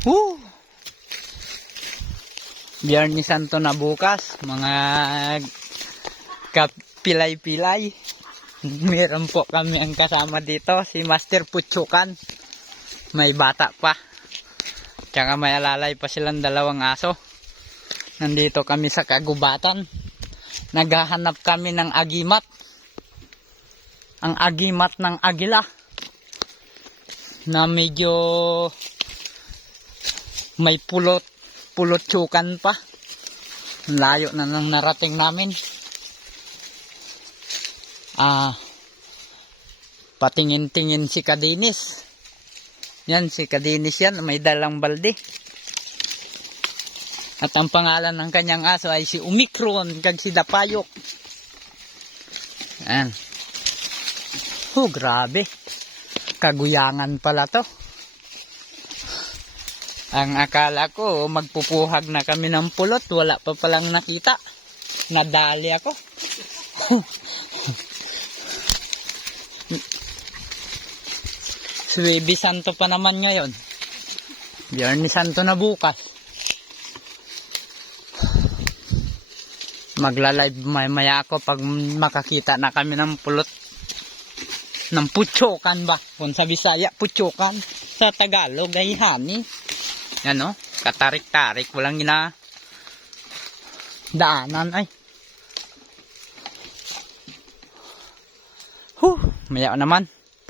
Woo! Biyernes Santo na bukas, mga kapilay-pilay. Meron po kami ang kasama dito, si Master Putsukan. May bata pa. Tsaka may alalay pa silang dalawang aso. Nandito kami sa kagubatan. Naghahanap kami ng agimat. Ang agimat ng agila. Na medyo may pulot pulot tsukan pa. Layo na nang narating namin. Ah, patingin-tingin si Kadinis. Yan, si Kadinis yan, may dalang balde. At ang pangalan ng kanyang aso ay si Omicron, kag si Dapayok. Yan. Oh, grabe. Kaguyangan pala to. Ang akala ko, magpupuhag na kami ng pulot. Wala pa palang nakita. Nadali ako. Suwebe Santo pa naman ngayon. Biyernes Santo na bukas. Magla-live may maya ako pag makakita na kami ng pulot ng putsokan ba? Kung sa Bisaya, putsokan. Sa Tagalog ay hani. Yan o, katarik-tarik. Walang gina daanan ay. Huh, maya naman.